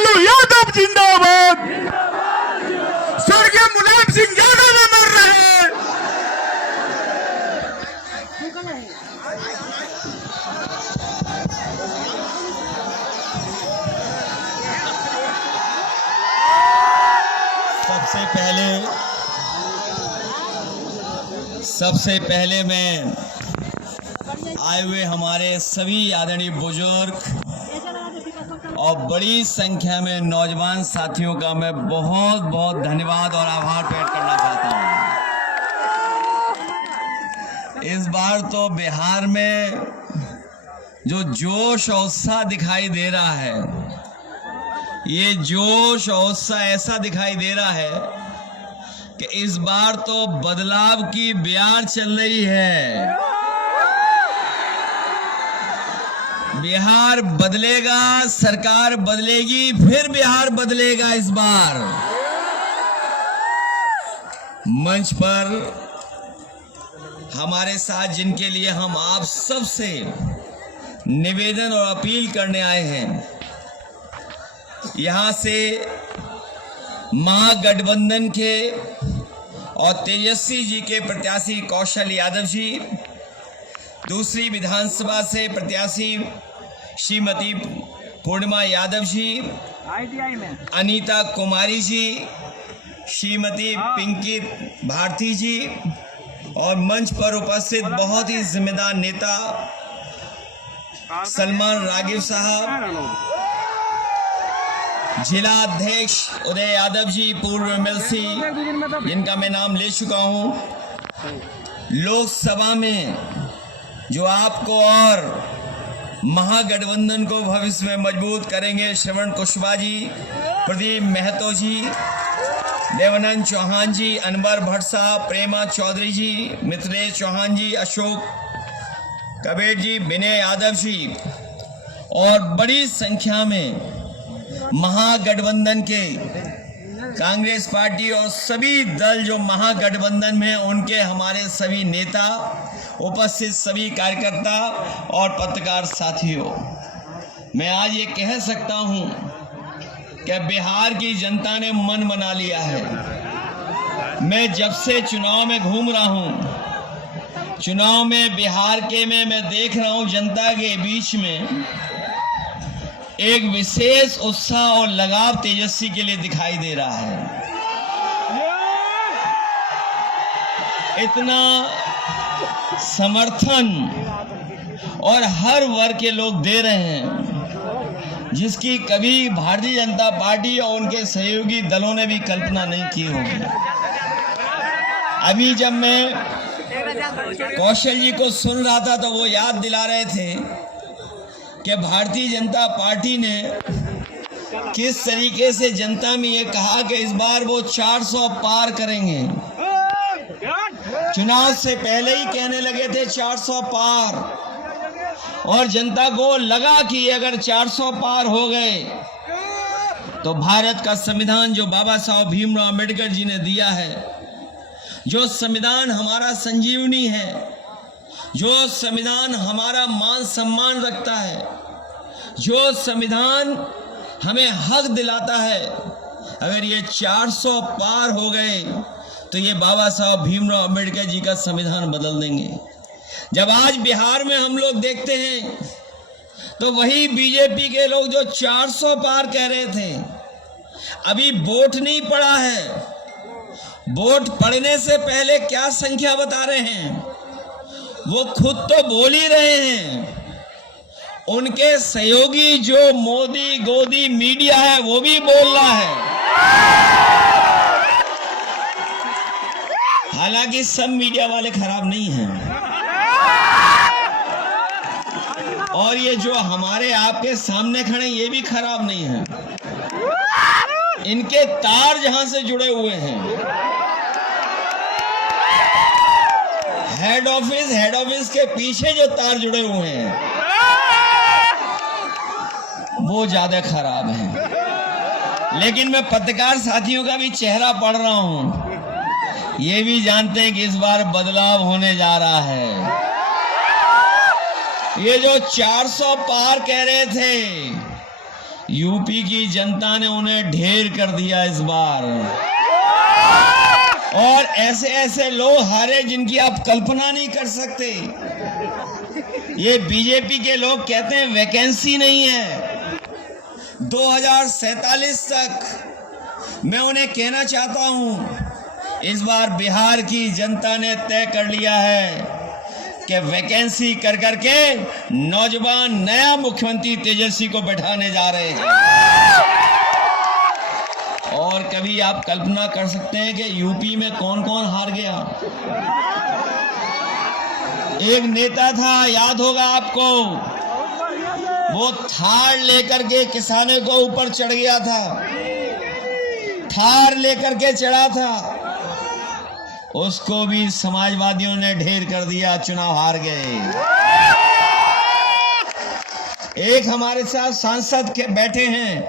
लालू यादव जिंदाबाद। स्वर्गीय मुलायम सिंह यादव अमर रहे। सबसे पहले मैं आए हुए हमारे सभी आदरणीय बुजुर्ग और बड़ी संख्या में नौजवान साथियों का मैं बहुत बहुत धन्यवाद और आभार प्रकट करना चाहता हूं। इस बार तो बिहार में जो जोश और उत्साह दिखाई दे रहा है, ये जोश और उत्साह ऐसा दिखाई दे रहा है कि इस बार तो बदलाव की बयार चल रही है। बिहार बदलेगा, सरकार बदलेगी, फिर बिहार बदलेगा। इस बार मंच पर हमारे साथ जिनके लिए हम आप सबसे निवेदन और अपील करने आए हैं, यहां से महागठबंधन के और तेजस्वी जी के प्रत्याशी कौशल यादव जी, दूसरी विधानसभा से प्रत्याशी श्रीमती पूर्णिमा यादव जी, अनीता कुमारी जी, श्रीमती पिंकी भारती जी और मंच पर उपस्थित बहुत ही जिम्मेदार नेता सलमान रागिब साहब, जिला अध्यक्ष उदय यादव जी, पूर्व एमएलसी जिनका मैं नाम ले चुका हूं, लोकसभा में जो आपको और महागठबंधन को भविष्य में मजबूत करेंगे, श्रवण कुशवाहा जी, प्रदीप महतो जी, देवानंद चौहान जी, अनवर भट्ट साहब, प्रेमा चौधरी जी, मिथिलेश चौहान जी, अशोक कबीर जी, विनय यादव जी और बड़ी संख्या में महागठबंधन के कांग्रेस पार्टी और सभी दल जो महागठबंधन में उनके हमारे सभी नेता, उपस्थित सभी कार्यकर्ता और पत्रकार साथियों, मैं आज ये कह सकता हूं कि बिहार की जनता ने मन बना लिया है। मैं जब से चुनाव में घूम रहा हूं, चुनाव में बिहार के में मैं देख रहा हूं जनता के बीच में एक विशेष उत्साह और लगाव तेजस्वी के लिए दिखाई दे रहा है। इतना समर्थन और हर वर्ग के लोग दे रहे हैं जिसकी कभी भारतीय जनता पार्टी और उनके सहयोगी दलों ने भी कल्पना नहीं की होगी। अभी जब मैं कौशल जी को सुन रहा था तो वो याद दिला रहे थे कि भारतीय जनता पार्टी ने किस तरीके से जनता में ये कहा कि इस बार वो 400 पार करेंगे। चुनाव से पहले ही कहने लगे थे 400 पार, और जनता को लगा कि अगर 400 पार हो गए तो भारत का संविधान जो बाबा साहब भीमराव अम्बेडकर जी ने दिया है, जो संविधान हमारा संजीवनी है, जो संविधान हमारा मान सम्मान रखता है, जो संविधान हमें हक दिलाता है, अगर ये 400 पार हो गए तो ये बाबा साहब भीमराव अम्बेडकर जी का संविधान बदल देंगे। जब आज बिहार में हम लोग देखते हैं तो वही बीजेपी के लोग जो 400 पार कह रहे थे, अभी वोट नहीं पड़ा है, वोट पड़ने से पहले क्या संख्या बता रहे हैं, वो खुद तो बोल ही रहे हैं। उनके सहयोगी जो मोदी गोदी मीडिया है वो भी बोल रहा है। हालांकि सब मीडिया वाले खराब नहीं हैं, और ये जो हमारे आपके सामने खड़े ये भी खराब नहीं है। इनके तार जहां से जुड़े हुए हैं, हेड ऑफिस के पीछे जो तार जुड़े हुए हैं वो ज्यादा खराब है। लेकिन मैं पत्रकार साथियों का भी चेहरा पढ़ रहा हूं, ये भी जानते हैं कि इस बार बदलाव होने जा रहा है। ये जो 400 पार कह रहे थे, यूपी की जनता ने उन्हें ढेर कर दिया इस बार, और ऐसे ऐसे लोग हारे जिनकी आप कल्पना नहीं कर सकते। ये बीजेपी के लोग कहते हैं वैकेंसी नहीं है 2047 तक। मैं उन्हें कहना चाहता हूं, इस बार बिहार की जनता ने तय कर लिया है कि वैकेंसी कर करके नौजवान नया मुख्यमंत्री तेजस्वी को बैठाने जा रहे हैं। और कभी आप कल्पना कर सकते हैं कि यूपी में कौन कौन हार गया। एक नेता था, याद होगा आपको, वो थार लेकर के किसानों को ऊपर चढ़ गया था, थार लेकर के चढ़ा था, उसको भी समाजवादियों ने ढेर कर दिया, चुनाव हार गए। एक हमारे साथ सांसद के बैठे हैं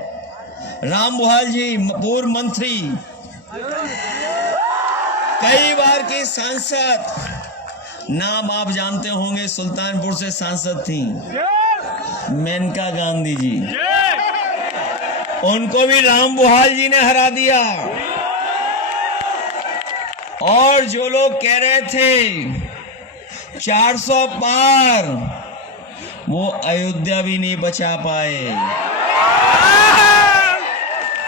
राम बुहाल जी, पूर्व मंत्री, कई बार की सांसद, नाम आप जानते होंगे, सुल्तानपुर से सांसद थी मेनका गांधी जी, उनको भी राम बुहाल जी ने हरा दिया। और जो लोग कह रहे थे 400 पार, वो अयोध्या भी नहीं बचा पाए।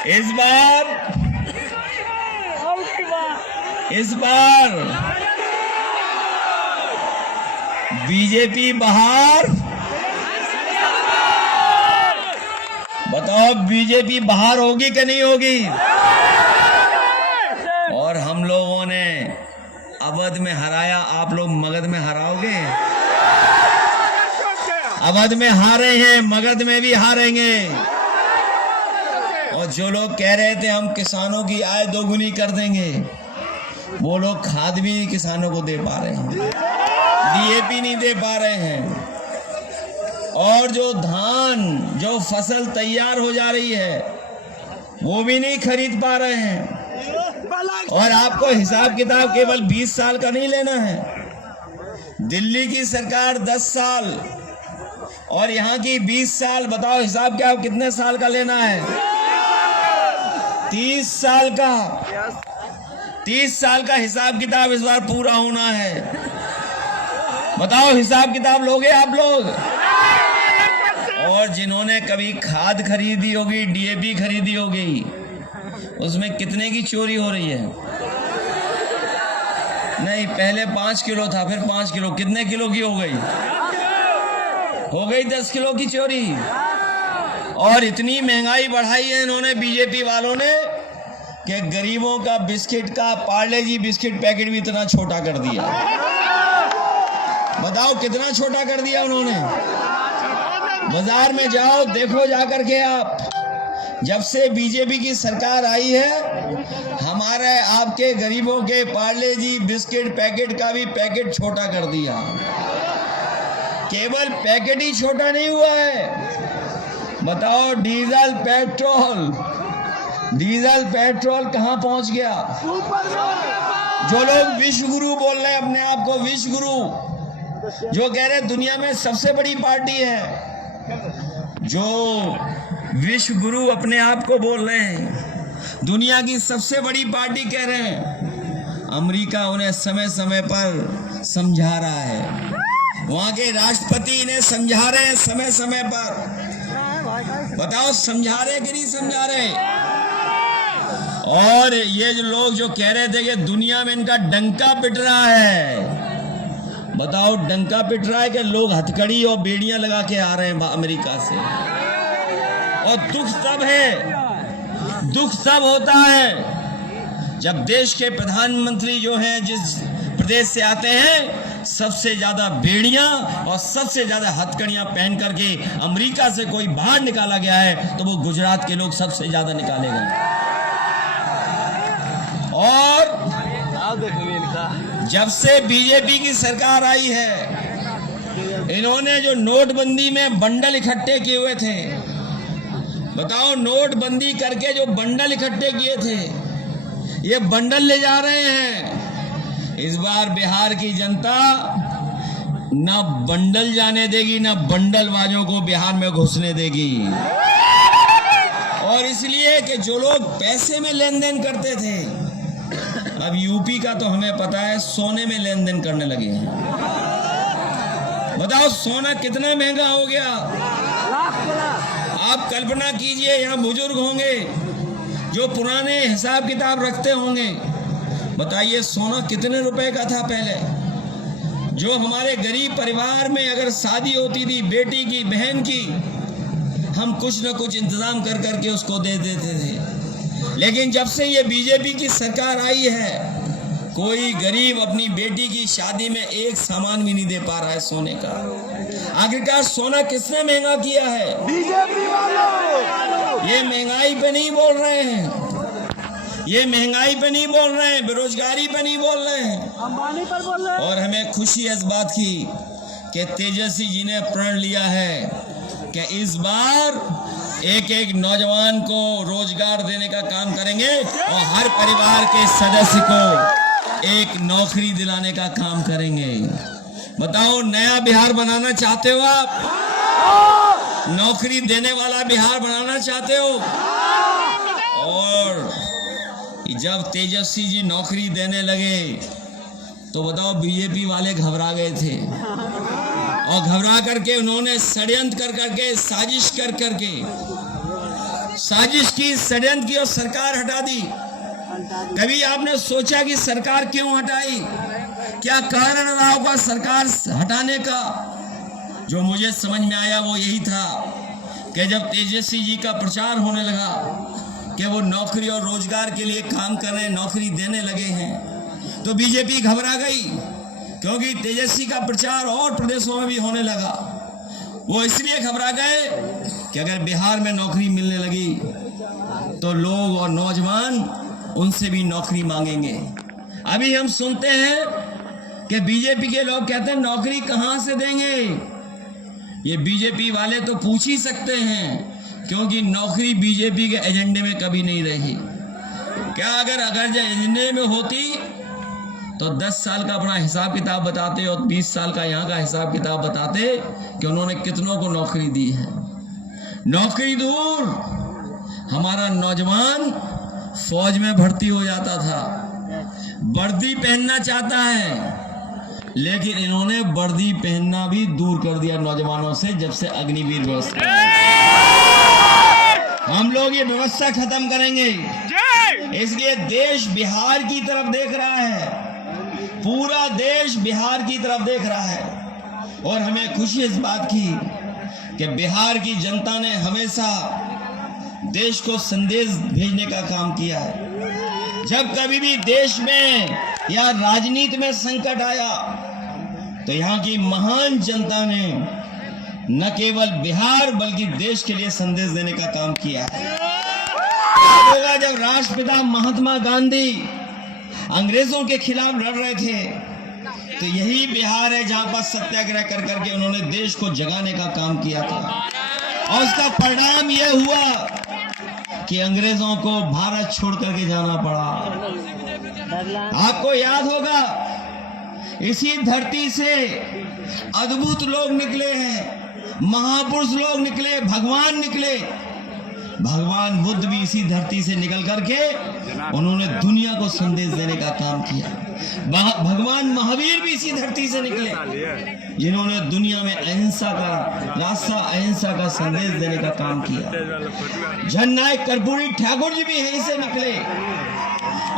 इस बार बीजेपी बाहर, बताओ बीजेपी बाहर होगी कि नहीं होगी? और हम लोगों ने अवध में हराया, आप लोग मगध में हराओगे? अवध में हारे हैं, मगध में भी हारेंगे। और जो लोग कह रहे थे हम किसानों की आय दोगुनी कर देंगे, वो लोग खाद भी किसानों को दे पा रहे हैं, डीएपी नहीं दे पा रहे हैं। और जो धान, जो फसल तैयार हो जा रही है, वो भी नहीं खरीद पा रहे हैं। और आपको हिसाब किताब केवल 20 साल का नहीं लेना है। दिल्ली की सरकार 10 साल और यहाँ की 20 साल, बताओ हिसाब क्या कितने साल का लेना है? 30 साल का। 30 साल का हिसाब किताब इस बार पूरा होना है। बताओ हिसाब किताब लोगे आप लोग? और जिन्होंने कभी खाद खरीदी होगी, डीएपी खरीदी होगी, उसमें कितने की चोरी हो रही है? नहीं, पहले 5 किलो था, फिर 5 किलो, कितने किलो की हो गई? हो गई 10 किलो की चोरी। और इतनी महंगाई बढ़ाई है इन्होंने, बीजेपी वालों ने, कि गरीबों का बिस्किट का, पार्ले जी बिस्किट पैकेट भी इतना छोटा कर दिया। बताओ कितना छोटा कर दिया उन्होंने। बाजार में जाओ, देखो जाकर के आप, जब से बीजेपी की सरकार आई है, हमारे आपके गरीबों के पार्ले जी बिस्किट पैकेट का भी पैकेट छोटा कर दिया। केवल पैकेट ही छोटा नहीं हुआ है, बताओ डीजल पेट्रोल कहां पहुंच गया? जो लोग विश्व गुरु बोल रहे हैं अपने आप को, विश्व गुरु, जो कह रहे हैं दुनिया में सबसे बड़ी पार्टी है, जो विश्व गुरु अपने आप को बोल रहे हैं, दुनिया की सबसे बड़ी पार्टी कह रहे हैं, अमेरिका उन्हें समय समय पर समझा रहा है, वहां के राष्ट्रपति इन्हें समझा रहे हैं समय समय पर। बताओ समझा रहे कि नहीं समझा रहे? और ये जो लोग जो कह रहे थे कि दुनिया में इनका डंका पिट रहा है, बताओ डंका पिट रहा है कि लोग हथकड़ी और बेड़ियां लगा के आ रहे हैं अमेरिका से। और दुख तब होता है जब देश के प्रधानमंत्री जो हैं, जिस प्रदेश से आते हैं, सबसे ज्यादा बेड़ियां और सबसे ज्यादा हथकड़ियां पहन करके अमेरिका से कोई बाहर निकाला गया है, तो वो गुजरात के लोग सबसे ज्यादा निकाले गए। और जब से बीजेपी की सरकार आई है, इन्होंने जो नोटबंदी में बंडल इकट्ठे किए हुए थे, बताओ नोटबंदी करके जो बंडल इकट्ठे किए थे, ये बंडल ले जा रहे हैं। इस बार बिहार की जनता न बंडल जाने देगी, न बंडलबाजों को बिहार में घुसने देगी। और इसलिए कि जो लोग पैसे में लेन देन करते थे, अब यूपी का तो हमें पता है सोने में लेन देन करने लगे हैं। बताओ सोना कितना महंगा हो गया। आप कल्पना कीजिए, यहाँ बुजुर्ग होंगे जो पुराने हिसाब किताब रखते होंगे। बताइए सोना कितने रुपए का था पहले। जो हमारे गरीब परिवार में अगर शादी होती थी बेटी की, बहन की, हम कुछ न कुछ इंतजाम कर करके उसको दे देते थे। लेकिन जब से ये बीजेपी की सरकार आई है, कोई गरीब अपनी बेटी की शादी में एक सामान भी नहीं दे पा रहा है सोने का। आखिरकार सोना किसने महंगा किया है? बीजेपी वालों। ये महंगाई पे नहीं बोल रहे हैं, ये महंगाई पे नहीं बोल रहे हैं, बेरोजगारी पे नहीं बोल रहे हैं, अंबानी पर बोल रहे हैं। और हमें खुशी है इस बात की कि तेजस्वी जी ने प्रण लिया है कि इस बार एक एक नौजवान को रोजगार देने का काम करेंगे और हर परिवार के सदस्य को एक नौकरी दिलाने का काम करेंगे। बताओ नया बिहार बनाना चाहते हो आप? नौकरी देने वाला बिहार बनाना चाहते हो? और जब तेजस्वी जी नौकरी देने लगे तो बताओ बीजेपी वाले घबरा गए थे, और घबरा करके उन्होंने षड्यंत्र कर करके, साजिश कर करके साजिश की, षड्यंत्र की और सरकार हटा दी। कभी आपने सोचा कि सरकार क्यों हटाई? क्या कारण रहा होगा सरकार हटाने का? जो मुझे समझ में आया वो यही था कि जब तेजस्वी जी का प्रचार होने लगा कि वो नौकरी और रोजगार के लिए काम कर रहे हैं, नौकरी देने लगे हैं, तो बीजेपी घबरा गई, क्योंकि तेजस्वी का प्रचार और प्रदेशों में भी होने लगा। वो इसलिए घबरा गए कि अगर बिहार में नौकरी मिलने लगी तो लोग और नौजवान उनसे भी नौकरी मांगेंगे। अभी हम सुनते हैं कि बीजेपी के लोग कहते हैं नौकरी कहां से देंगे। ये बीजेपी वाले तो पूछ ही सकते हैं, क्योंकि नौकरी बीजेपी के एजेंडे में कभी नहीं रही। क्या अगर जो एजेंडे में होती तो 10 साल का अपना हिसाब किताब बताते और 20 साल का यहाँ का हिसाब किताब बताते कि उन्होंने कितनों को नौकरी दी है। नौकरी दूर, हमारा नौजवान फौज में भर्ती हो जाता था, वर्दी पहनना चाहता है, लेकिन इन्होंने वर्दी पहनना भी दूर कर दिया नौजवानों से जब से अग्निवीर व्यवस्था। हम लोग ये व्यवस्था खत्म करेंगे, इसलिए देश बिहार की तरफ देख रहा है, पूरा देश बिहार की तरफ देख रहा है। और हमें खुशी इस बात की कि बिहार की जनता ने हमेशा देश को संदेश भेजने का काम किया है। जब कभी भी देश में या राजनीति में संकट आया तो यहाँ की महान जनता ने न केवल बिहार बल्कि देश के लिए संदेश देने का काम किया है। होगा जब राष्ट्रपिता महात्मा गांधी अंग्रेजों के खिलाफ लड़ रहे थे, तो यही बिहार है जहां पर सत्याग्रह कर करके उन्होंने देश को जगाने का काम किया था। और उसका परिणाम यह हुआ कि अंग्रेजों को भारत छोड़ करके जाना पड़ा। आपको याद होगा, इसी धरती से अद्भुत लोग निकले हैं, महापुरुष लोग निकले, भगवान निकले। भगवान बुद्ध भी इसी धरती से निकल करके उन्होंने दुनिया को संदेश देने का काम किया। भगवान महावीर भी इसी धरती से निकले, जिन्होंने दुनिया में अहिंसा का रास्ता, अहिंसा का संदेश देने का काम किया। जननायक कर्पूरी ठाकुर जी भी यहीं से निकले,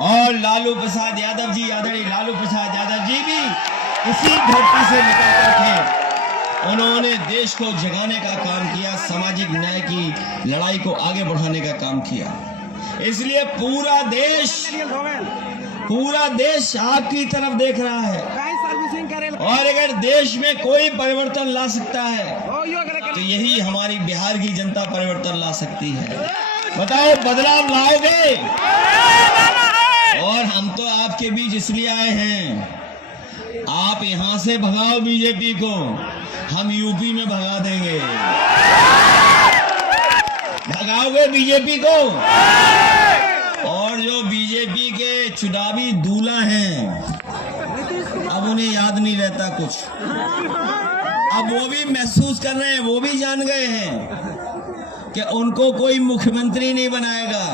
और लालू प्रसाद यादव जी, आदरणीय लालू प्रसाद यादव जी भी इसी धरती से निकल करके उन्होंने देश को जगाने का काम किया, सामाजिक न्याय की लड़ाई को आगे बढ़ाने का काम किया। इसलिए पूरा देश आपकी तरफ देख रहा है, और अगर देश में कोई परिवर्तन ला सकता है तो यही हमारी बिहार की जनता परिवर्तन ला सकती है। बताओ बदलाव लाओगे? और हम तो आपके बीच इसलिए आए हैं, आप यहां से भगाओ बीजेपी को, हम यूपी में भगा देंगे। भगाओगे बीजेपी को? और जो बीजेपी के चुनावी दूल्हा हैं, अब उन्हें याद नहीं रहता कुछ, अब वो भी महसूस कर रहे हैं, वो भी जान गए हैं कि उनको कोई मुख्यमंत्री नहीं बनाएगा।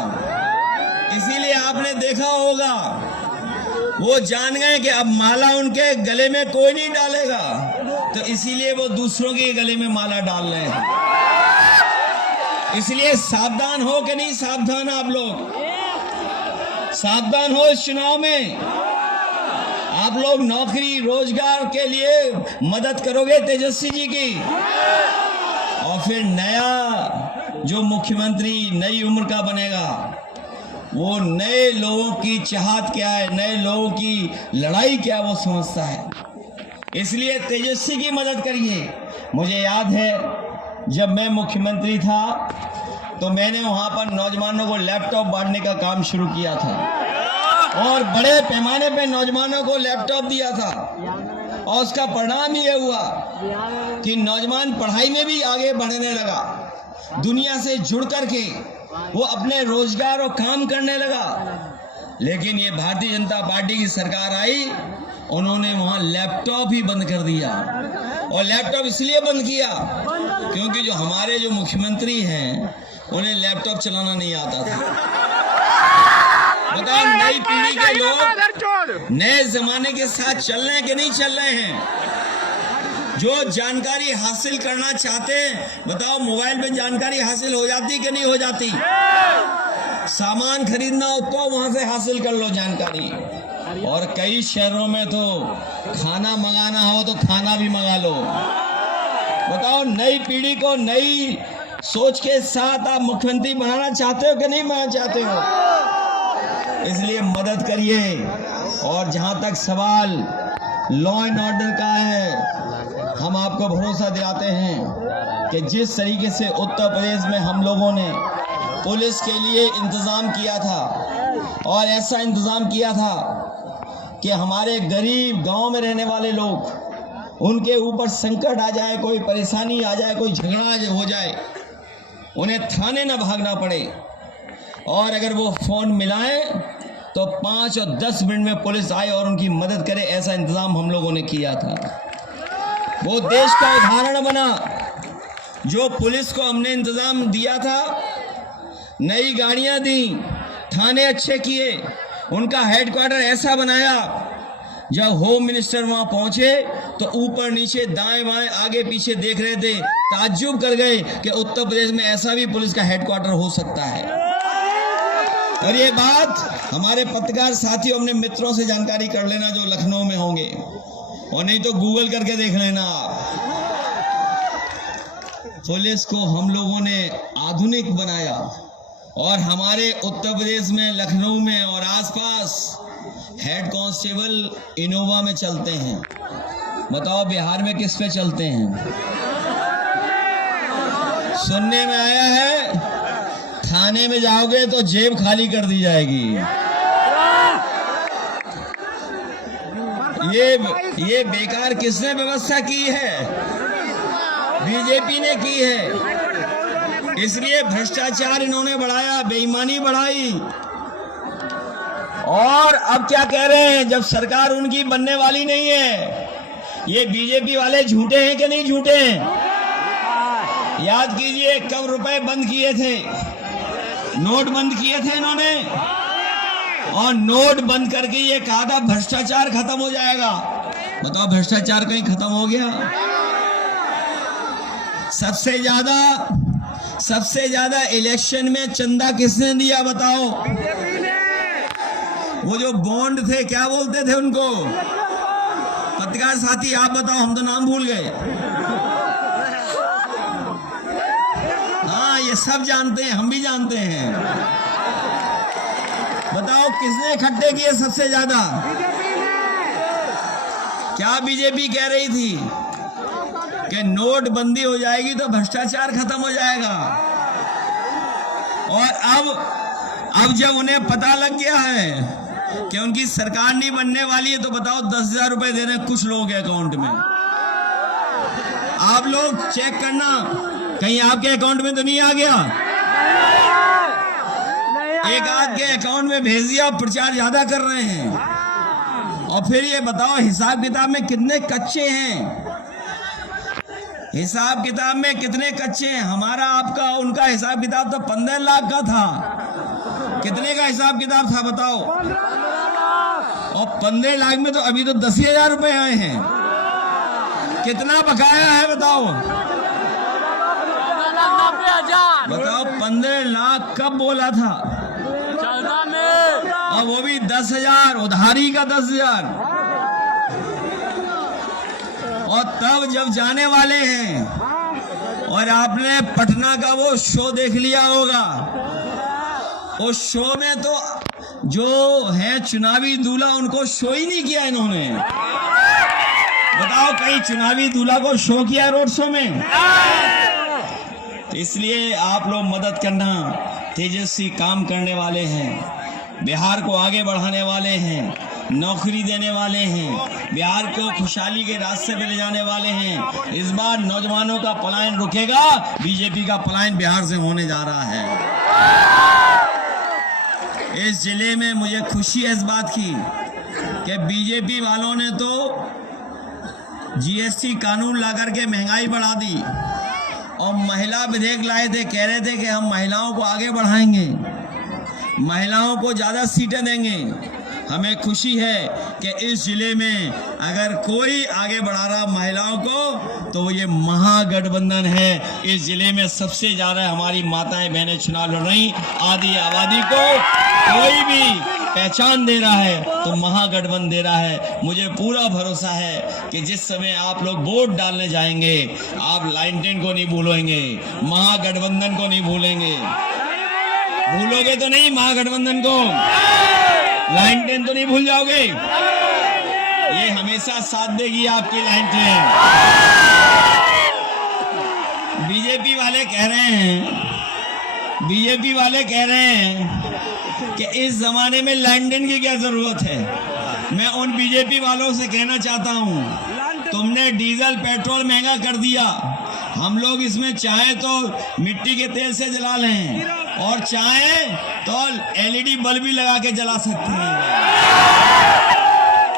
इसीलिए आपने देखा होगा वो जान गए कि अब माला उनके गले में कोई नहीं डालेगा, तो इसीलिए वो दूसरों के गले में माला डाल रहे हैं। इसलिए सावधान हो कि नहीं सावधान? आप लोग सावधान हो इस चुनाव में। आप लोग नौकरी रोजगार के लिए मदद करोगे तेजस्वी जी की, और फिर नया जो मुख्यमंत्री नई उम्र का बनेगा वो नए लोगों की चाहत क्या है, नए लोगों की लड़ाई क्या वो समझता है। इसलिए तेजस्वी की मदद करिए। मुझे याद है जब मैं मुख्यमंत्री था तो मैंने वहां पर नौजवानों को लैपटॉप बांटने का काम शुरू किया था, और बड़े पैमाने पे नौजवानों को लैपटॉप दिया था, और उसका परिणाम ये हुआ कि नौजवान पढ़ाई में भी आगे बढ़ने लगा, दुनिया से जुड़ करके वो अपने रोजगार और काम करने लगा। लेकिन ये भारतीय जनता पार्टी की सरकार आई, उन्होंने वहां लैपटॉप ही बंद कर दिया। और लैपटॉप इसलिए बंद किया क्योंकि जो हमारे जो मुख्यमंत्री हैं उन्हें लैपटॉप चलाना नहीं आता था। बताओ नई पीढ़ी के लोग नए जमाने के साथ चल रहे हैं कि नहीं चल रहे हैं? जो जानकारी हासिल करना चाहते हैं, बताओ मोबाइल में जानकारी हासिल हो जाती कि नहीं हो जाती? सामान खरीदना हो तो वहां से हासिल कर लो जानकारी। और कई शहरों में तो खाना मंगाना हो तो खाना भी मंगा लो। बताओ नई पीढ़ी को नई सोच के साथ आप मुख्यमंत्री बनाना चाहते हो कि नहीं बनाना चाहते हो? इसलिए मदद करिए। और जहां तक सवाल लॉ एंड ऑर्डर का है, हम आपको भरोसा दिलाते हैं कि जिस तरीके से उत्तर प्रदेश में हम लोगों ने पुलिस के लिए इंतजाम किया था, और ऐसा इंतजाम किया था कि हमारे गरीब गांव में रहने वाले लोग, उनके ऊपर संकट आ जाए, कोई परेशानी आ जाए, कोई झगड़ा हो जाए, उन्हें थाने न भागना पड़े, और अगर वो फोन मिलाएं तो 5 और 10 मिनट में पुलिस आए और उनकी मदद करे, ऐसा इंतजाम हम लोगों ने किया था। वो देश का उदाहरण बना। जो पुलिस को हमने इंतजाम दिया था, नई गाड़ियां दी, थाने अच्छे किए, उनका हेडक्वार्टर ऐसा बनाया, जब होम मिनिस्टर वहां पहुंचे तो ऊपर नीचे दाएं बाएं आगे पीछे देख रहे थे, ताज्जुब कर गए कि उत्तर प्रदेश में ऐसा भी पुलिस का हेडक्वार्टर हो सकता है। और ये बात हमारे पत्रकार साथियों, अपने मित्रों से जानकारी कर लेना जो लखनऊ में होंगे, और नहीं तो गूगल करके देख लेना आप। पुलिस को हम लोगों ने आधुनिक बनाया, और हमारे उत्तर प्रदेश में लखनऊ में और आसपास हेड कांस्टेबल इनोवा में चलते हैं। बताओ बिहार में किस पे चलते हैं? सुनने में आया है थाने में जाओगे तो जेब खाली कर दी जाएगी। ये बेकार किसने व्यवस्था की है? बीजेपी ने की है। इसलिए भ्रष्टाचार इन्होंने बढ़ाया, बेईमानी बढ़ाई। और अब क्या कह रहे हैं, जब सरकार उनकी बनने वाली नहीं है, ये बीजेपी वाले झूठे हैं कि नहीं झूठे हैं? याद कीजिए कब रुपए बंद किए थे, नोट बंद किए थे इन्होंने, और नोट बंद करके ये कहा था भ्रष्टाचार खत्म हो जाएगा। बताओ भ्रष्टाचार कहीं खत्म हो गया? सबसे ज्यादा इलेक्शन में चंदा किसने दिया बताओ? वो जो बॉन्ड थे, क्या बोलते थे उनको? पत्रकार साथी आप बताओ, हम तो नाम भूल गए। हाँ, ये सब जानते हैं, हम भी जानते हैं। बताओ किसने इकट्ठे किए सबसे ज्यादा? क्या बीजेपी कह रही थी कि नोटबंदी हो जाएगी तो भ्रष्टाचार खत्म हो जाएगा? और अब जब उन्हें पता लग गया है कि उनकी सरकार नहीं बनने वाली है, तो बताओ 10,000 रुपए दे रहे हैं कुछ लोगों के अकाउंट में। आप लोग चेक करना, कहीं आपके अकाउंट में तो नहीं आ गया? एक आध के अकाउंट में भेज दिया और प्रचार ज्यादा कर रहे हैं। और फिर ये बताओ हिसाब किताब में कितने कच्चे हैं। हिसाब किताब में कितने कच्चे हैं? हमारा आपका उनका हिसाब किताब तो 15 लाख का था। कितने का हिसाब किताब था बताओ? और 15 लाख में तो अभी तो 10,000 रुपए आए हैं। कितना बकाया है बताओ? बताओ 15 लाख कब बोला था? 14 में। और वो भी 10,000 उधारी का 10,000। और तब जब जाने वाले हैं। और आपने पटना का वो शो देख लिया होगा। उस शो में तो जो है चुनावी दूल्हा उनको शो ही नहीं किया इन्होंने। बताओ कहीं चुनावी दूल्हा को शो किया रोड शो में? तो इसलिए आप लोग मदद करना। तेजस्वी काम करने वाले हैं, बिहार को आगे बढ़ाने वाले हैं, नौकरी देने वाले हैं, बिहार को खुशहाली के रास्ते पे ले जाने वाले हैं। इस बार नौजवानों का पलायन रुकेगा, बीजेपी का पलायन बिहार से होने जा रहा है। इस जिले में मुझे खुशी है इस बात की कि बीजेपी वालों ने तो जीएसटी कानून लाकर के महंगाई बढ़ा दी और महिला विधेयक लाए थे। कह रहे थे कि हम महिलाओं को आगे बढ़ाएंगे, महिलाओं को ज्यादा सीटें देंगे। हमें खुशी है कि इस जिले में अगर कोई आगे बढ़ा रहा महिलाओं को तो वो ये महागठबंधन है। इस जिले में सबसे ज्यादा हमारी माताएं बहनें चुनाव लड़ रही। आदि आबादी को कोई भी पहचान दे रहा है तो महागठबंधन दे रहा है। मुझे पूरा भरोसा है कि जिस समय आप लोग वोट डालने जाएंगे आप लाइन 10 को नहीं भूलेंगे, महागठबंधन को नहीं भूलेंगे। भूलोगे तो नहीं महागठबंधन को? लाइन 10 तो नहीं भूल जाओगे? ये हमेशा साथ देगी आपकी लाइन 10। बीजेपी वाले कह रहे हैं कि इस जमाने में लाइन 10 की क्या जरूरत है। मैं उन बीजेपी वालों से कहना चाहता हूं, तुमने डीजल पेट्रोल महंगा कर दिया। हम लोग इसमें चाहे तो मिट्टी के तेल से जला लें और चाहे तो एलईडी बल्ब भी लगा के जला सकते हैं।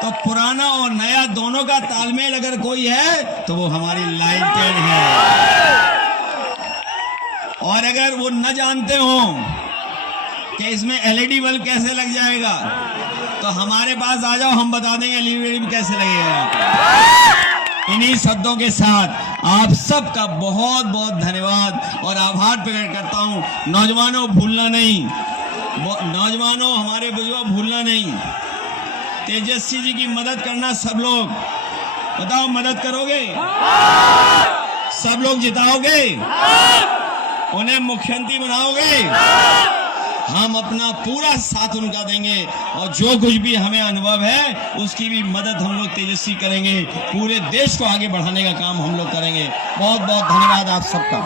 तो पुराना और नया दोनों का तालमेल अगर कोई है तो वो हमारी लाइन 10 है। और अगर वो न जानते हो कि इसमें एलईडी बल्ब कैसे लग जाएगा तो हमारे पास आ जाओ, हम बता देंगे एलईडी बल्ब कैसे लगेगा। इन्हीं शब्दों के साथ आप सबका बहुत बहुत धन्यवाद और आभार प्रकट करता हूं। नौजवानों भूलना नहीं, नौजवानों हमारे बुजुर्ग भूलना नहीं। तेजस्वी जी की मदद करना सब लोग। बताओ मदद करोगे? सब लोग जिताओगे? उन्हें मुख्यमंत्री बनाओगे? हम अपना पूरा साथ उनका देंगे और जो कुछ भी हमें अनुभव है उसकी भी मदद हम लोग तेजस्वी करेंगे। पूरे देश को आगे बढ़ाने का काम हम लोग करेंगे। बहुत बहुत धन्यवाद आप सबका।